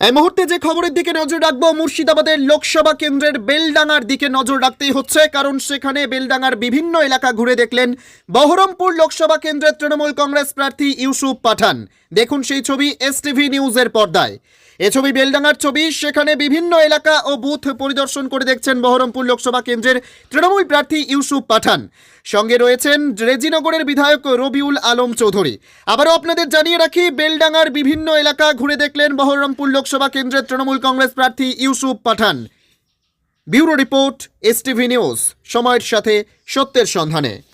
এই মুহূর্তে যে খবরের দিকে নজর রাখব, মুর্শিদাবাদের লোকসভা কেন্দ্রের বেলডাঙ্গার দিকে নজর রাখতেই হচ্ছে, কারণ সেখানে বেলডাঙ্গার বিভিন্ন এলাকা ঘুরে দেখলেন বহরমপুর লোকসভা কেন্দ্রের তৃণমূল কংগ্রেস প্রার্থী ইউসুফ পাঠান। দেখুন সেই ছবি এস নিউজের পর্দায়। এ ছবি বেলডাঙ্গার ছবি। সেখানে বিভিন্ন এলাকা ও বুথ পরিদর্শন করে দেখছেন বহরমপুর লোকসভা কেন্দ্রের তৃণমূল প্রার্থী ইউসুফ পাঠান। সঙ্গে রয়েছেন রেজিনগরের বিধায়ক রবিউল আলম চৌধুরী। আবারও আপনাদের জানিয়ে রাখি, বেলডাঙ্গার বিভিন্ন এলাকা ঘুরে দেখলেন বহরমপুর লোকসভা কেন্দ্রের তৃণমূল কংগ্রেস প্রার্থী Yusuf Pathan. Bureau report, S TV news. সময়ের সাথে সত্যের সন্ধানে।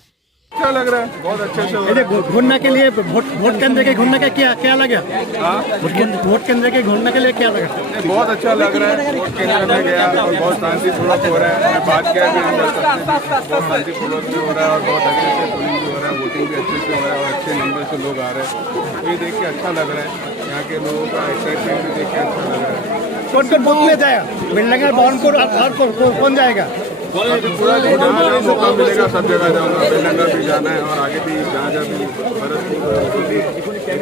अच्छा लग रहा है। बहुत अच्छे से घूमने के लिए वोट वोट केंद्र के घूमने का क्या क्या लगा? है? वोट केंद्र के घूमने के लिए क्या लगा? बहुत अच्छा लग रहा है। वोट केंद्र में गया और बहुत शांतिपूर्वक हो रहा है। बात किया भी बहुत शांतिपूर्वक भी हो रहा है और बहुत अच्छे से पोलिंग भी हो रहा है वोटिंग भी अच्छे से हो रहा है और अच्छे नंबर से लोग आ रहे हैं। ये देख के अच्छा लग रहा है। यहाँ के लोगों का एक्साइटमेंट भी देख के अच्छा लग रहा है। कौन कौन वोट में जाएगा। बिल्डंगा और और कौन- जाएगा? पूरा जहाँ जहाँ मौका मिलेगा सब जगह जाऊँगा बेलनगर भी जाना है और आगे भी जहाँ जहाँ भी भरतपुर दिल्ली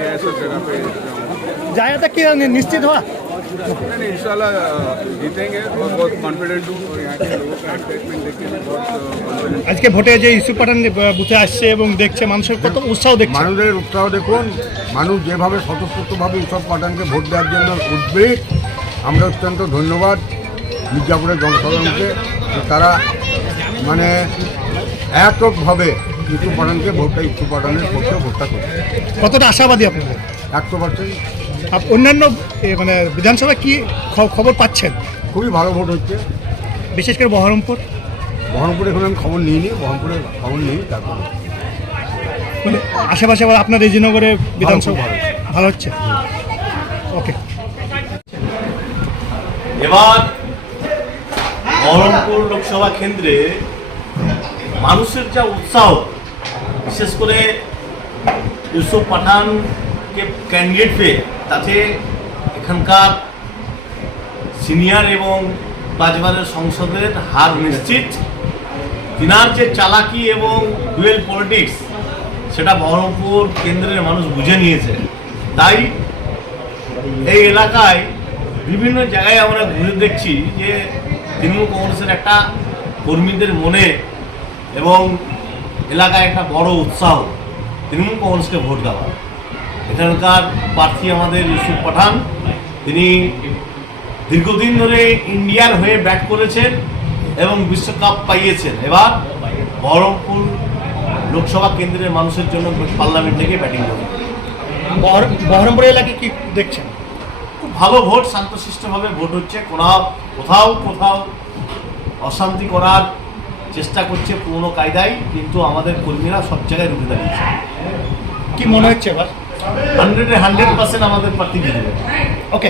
है सब जगह पे जाऊँगा जाया तक कि निश्चित हुआ नहीं नहीं इंशाल्लाह अ, जीतेंगे और बहुत कॉन्फिडेंट हूँ और यहाँ के लोगों का एक्साइटमेंट देख के मैं बहुत कॉन्फिडेंट আজকে ভোটে যে ইস্যু পাঠান বুথে আসছে এবং দেখছে মানুষের কত উৎসাহ দেখছে মানুষের উৎসাহ দেখুন মানুষ যেভাবে স্বতঃস্ফূর্তভাবে উৎসব পাঠানকে ভোট দেওয়ার জন্য উদ্বেগ আমরা অত্যন্ত ধন্যবাদ মির্জাপুরের জনসাধারণকে যে তারা মানে এককভাবে ইস্যু পাঠানকে ভোটটা ইস্যু পাঠানের পক্ষে ভোটটা করছে। কতটা আশাবাদী আপনাদের? একশো পার্সেন্ট। অন্যান্য এ, মানে বিধানসভা কি খ- খবর পাচ্ছেন? খুবই ভালো ভোট হচ্ছে। বিশেষ করে বহরমপুর? বহরমপুরে এখন আমি খবর নিইনি বহরমপুরে খবর নেই তারপরে। মানে আশেপাশে আবার আপনার রেজিনগরে বিধানসভা ভালো। ভালো হচ্ছে? ওকে। এবার বহরমপুর লোকসভা কেন্দ্রে মানুষের যা উৎসাহ, বিশেষ করে ইউসুফ পাঠানকে ক্যান্ডিডেট পেয়ে, তাতে এখানকার সিনিয়র এবং পাঁচবারের সংসদের হার নিশ্চিত। তিনার যে চালাকি এবং ডুয়েল পলিটিক্স সেটা বহরমপুর কেন্দ্রের মানুষ বুঝে নিয়েছে। তাই এই এলাকায় বিভিন্ন জায়গায় আমরা ঘুরে দেখছি যে তৃণমূল কংগ্রেসের একটা কর্মীদের মনে এবং এলাকায় একটা বড় উৎসাহ তৃণমূল কংগ্রেসকে ভোট দেওয়া। এখানকার প্রার্থী আমাদের ইউসুফ পাঠান। তিনি দীর্ঘদিন ধরে ইন্ডিয়ার হয়ে ব্যাট করেছেন এবং বিশ্বকাপ পাইয়েছেন। এবার বহরমপুর লোকসভা কেন্দ্রের মানুষের জন্য পার্লামেন্ট থেকে ব্যাটিং করবেন। বহরমপুর এলাকায় কি দেখছেন? ভালো ভোট শান্তশিষ্টভাবে ভোট হচ্ছে। কোথাও কোথাও কোথাও অশান্তি করার চেষ্টা করছে পুরনো কায়দায় কিন্তু আমাদের কর্মীরা সব জায়গায় রুখে দাঁড়িয়েছে। কি মনে হচ্ছে এবার? হান্ড্রেডে হান্ড্রেড পার্সেন্ট আমাদের প্রার্থী দেবে। ওকে